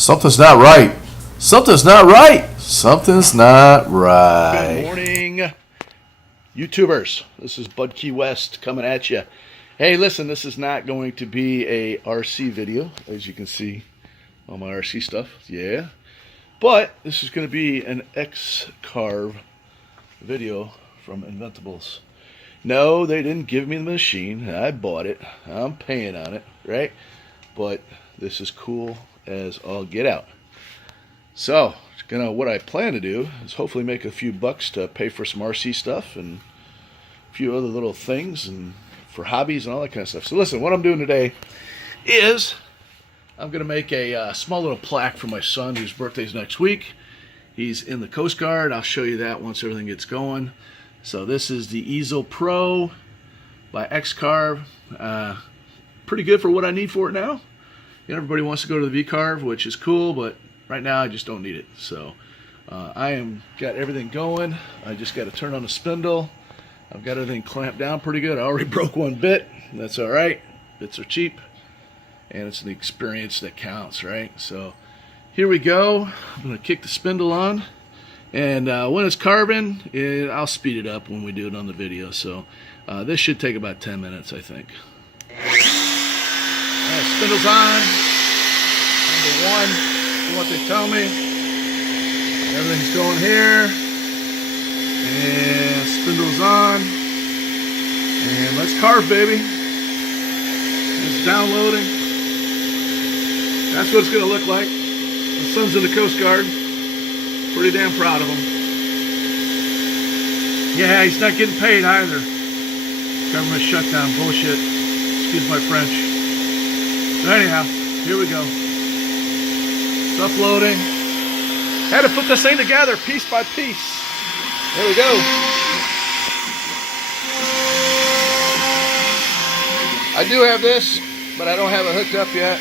Something's not right. Something's not right. Something's not right. Good morning, YouTubers. This is Bud Key West coming at you. Hey, listen, this is not going to be a RC video, as you can see all my RC stuff. Yeah. But this is going to be an X-Carve video from Inventables. No, they didn't give me the machine. I bought it. I'm paying on it, right? But this is cool as all get out. So, what I plan to do is hopefully make a few bucks to pay for some RC stuff and a few other little things and for hobbies and all that kind of stuff. So listen, what I'm doing today is I'm going to make a small little plaque for my son whose birthday's next week. He's in the Coast Guard. I'll show you that once everything gets going. So this is the Easel Pro by X-Carve. Pretty good for what I need for it now. You know, everybody wants to go to the V-Carve, which is cool, but right now I just don't need it. So got everything going. I just got to turn on the spindle. I've got everything clamped down pretty good. I already broke one bit. That's all right. Bits are cheap, and it's the experience that counts, right? So here we go. I'm going to kick the spindle on, and when it's carving, I'll speed it up when we do it on the video. So this should take about 10 minutes, I think. Spindle's on. Number one, is what they tell me. Everything's going here. And spindle's on. And let's carve, baby. It's downloading. That's what it's going to look like. My son's in the Coast Guard. Pretty damn proud of him. Yeah, he's not getting paid either. Government shutdown bullshit. Excuse my French. But anyhow, here we go. It's uploading. Had to put this thing together piece by piece. There we go. I do have this, but I don't have it hooked up yet.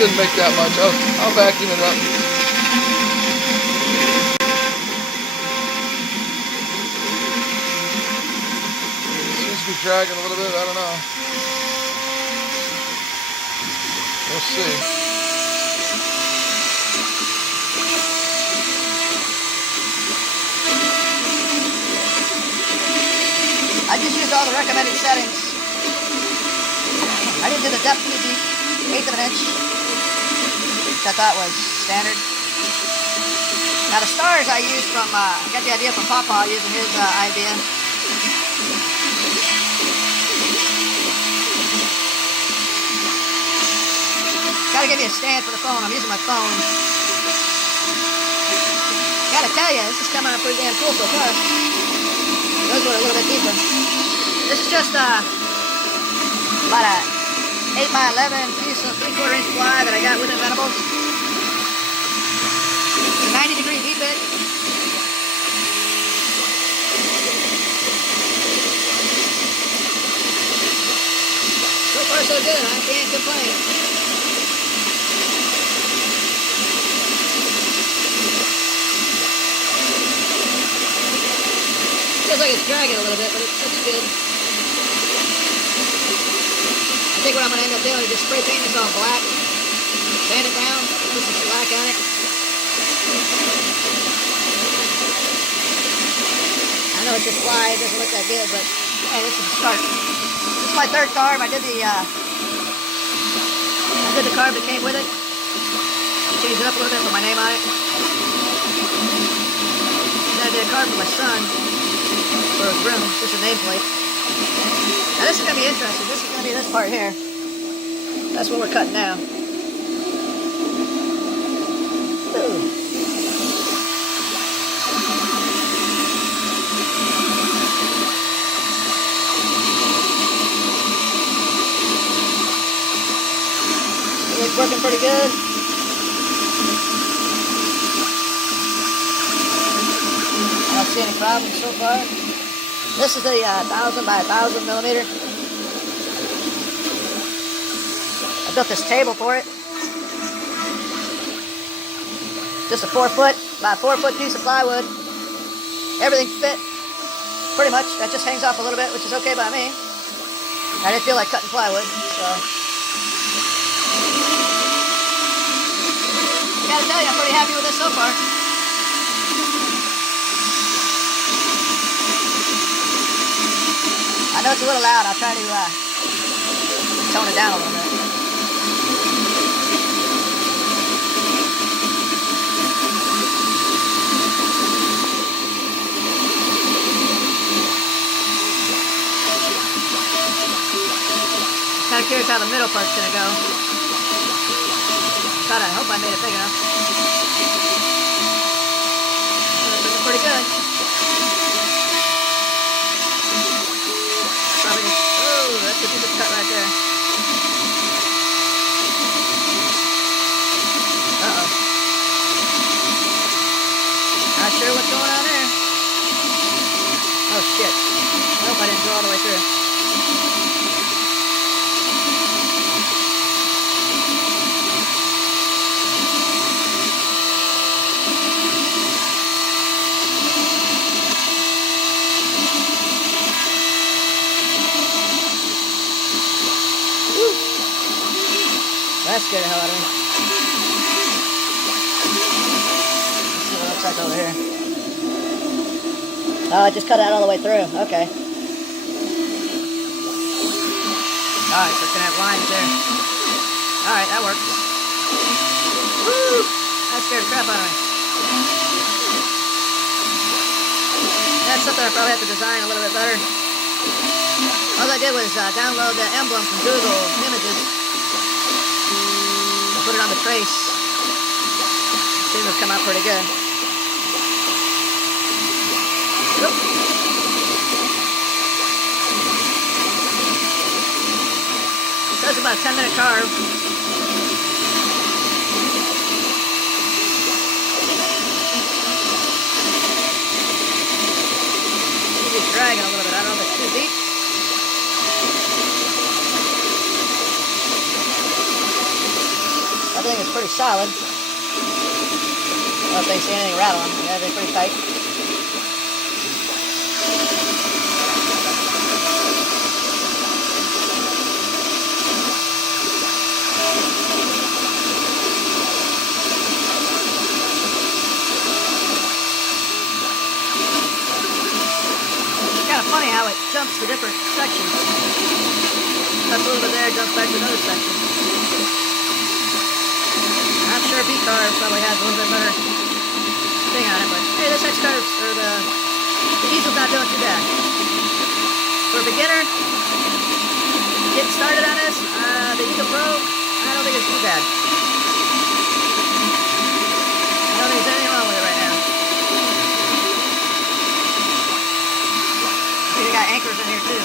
Shouldn't make that much. I'll vacuum it up. Seems to be dragging a little bit. I don't know. We'll see. I just used all the recommended settings. I didn't do the depth too deep, 1/8 of an inch, which I thought was standard. Now the stars I used from, I got the idea from Papa using his idea. Gotta give you a stand for the phone. I'm using my phone. Gotta tell you, this is coming out pretty damn cool so far. Those were a little bit deeper. This is just about a 8x11 piece of 3/4 inch ply that I got with Inventables. It's a 90-degree heat bit. So far so good, I can't complain. Feels like it's dragging a little bit, but it's good. I think what I'm going to end up doing is just spray paint this all black, sand it down, put some shellac on it. I know it's just fly, it doesn't look that good, but hey, this is a start. This is my third carve. I did the carve that came with it. Changed it up a little bit, put my name on it. Then I did a carve for my son. For a broom, just a nameplate. Now this is going to be interesting. This is going to be this part here. That's what we're cutting now. Ooh. It's working pretty good. I don't see any problems so far. This is a 1,000 by 1,000 millimeter. I built this table for it. Just a 4-foot, about a 4-foot piece of plywood. Everything fit, pretty much. That just hangs off a little bit, which is okay by me. I didn't feel like cutting plywood, so gotta tell you, I'm pretty happy with this so far. I know it's a little loud. I'll try to tone it down a little bit. Kind of curious how the middle part's gonna go. I hope I made it big enough. That's looking pretty good. Probably just, oh, that's the deepest cut right there. Uh-oh. Not sure what's going on there. Oh, shit. I hope I didn't go all the way through. That scared the hell out of me. Let's see what it looks like over here. Oh, I just cut it out all the way through. Okay. Alright, so it's going to have lines there. Alright, that works. Woo! That scared the crap out of me. That's something I probably have to design a little bit better. All I did was download the emblem from Google Images. Put it on the trace. Seems to come out pretty good. Oop. So that's about a 10-minute carve. Maybe dragging a little bit. I don't know if it's too deep. Everything is pretty solid. I don't know if they see anything rattling. Yeah, they're pretty tight. It's kind of funny how it jumps to different sections. Cuts a little bit there, jumps back to another section. I'm sure B-Carve probably has a little bit better thing on it, but hey, this X-Carve, or the Easel's not doing too bad. For a beginner, getting started on this, the Easel Pro, I don't think it's too bad. I don't think there's anything wrong with it right now. I think they got anchors in here too.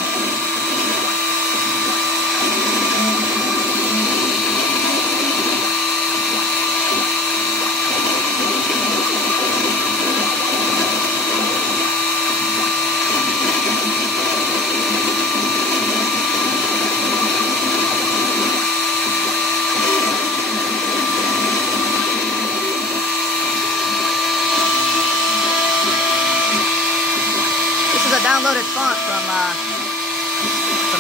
Downloaded font from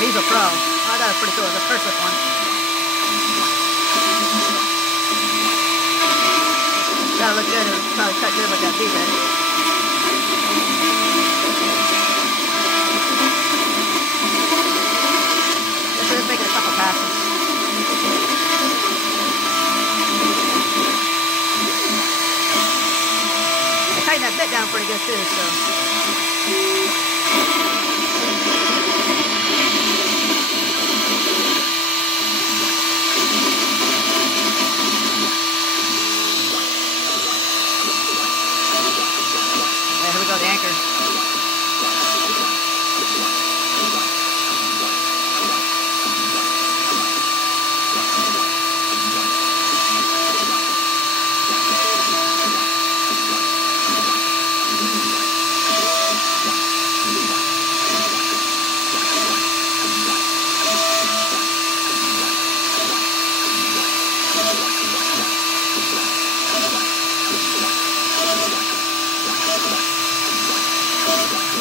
Easel Pro. Oh, I thought it was pretty cool. It's a cursive one. Gotta look good. It would probably cut good with that thrid. Let's just make it a couple passes. I tightened that bit down pretty good too, so. Here we go, the anchor.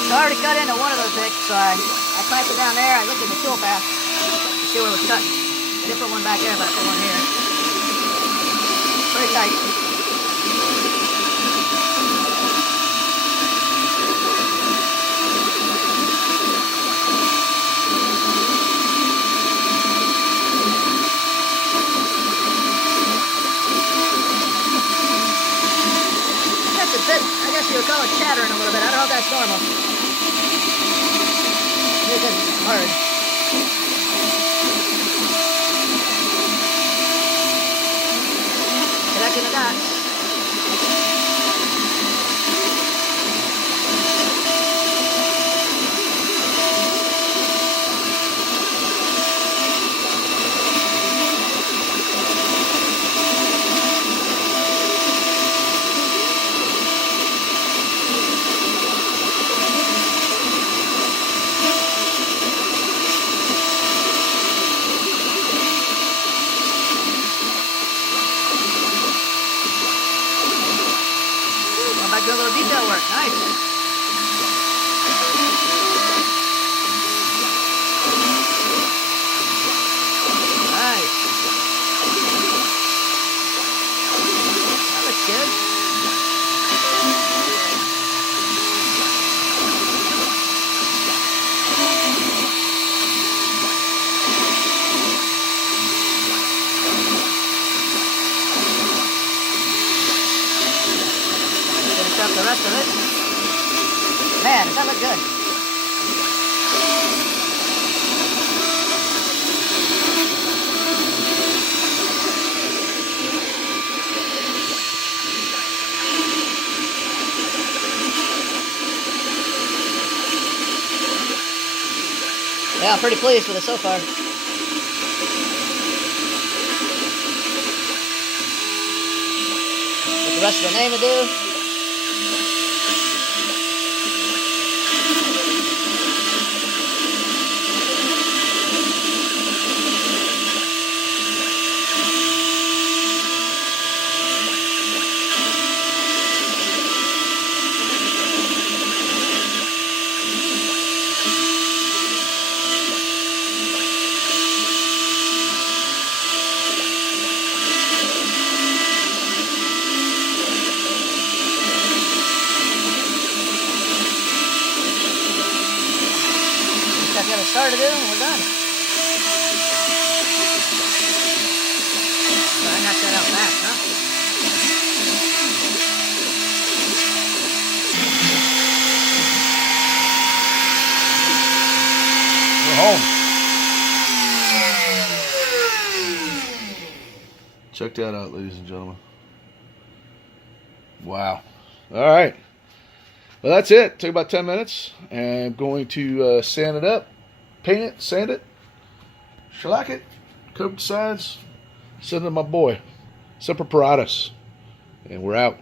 I already cut into one of those bits, so I clamped it down there. I looked at the tool path to see where it was cutting. I didn't put one back there, but I put one here. Pretty tight. would call it chattering a little bit. I don't know if that's normal. Maybe because it's hard. Connecting the dots. Do a little detail work. Nice. Nice. That looks good. Up the rest of it. Man, does that look good? Yeah, I'm pretty pleased with it so far. With the rest of the name to do. I've got to start to do, and we're done. So I knocked that out fast, huh? We're home. Check that out, ladies and gentlemen. Wow. All right. Well, that's it. Took about 10 minutes. And I'm going to sand it up, paint it, sand it, shellac it, coat the sides, send it to my boy, Semper Paratus. And we're out.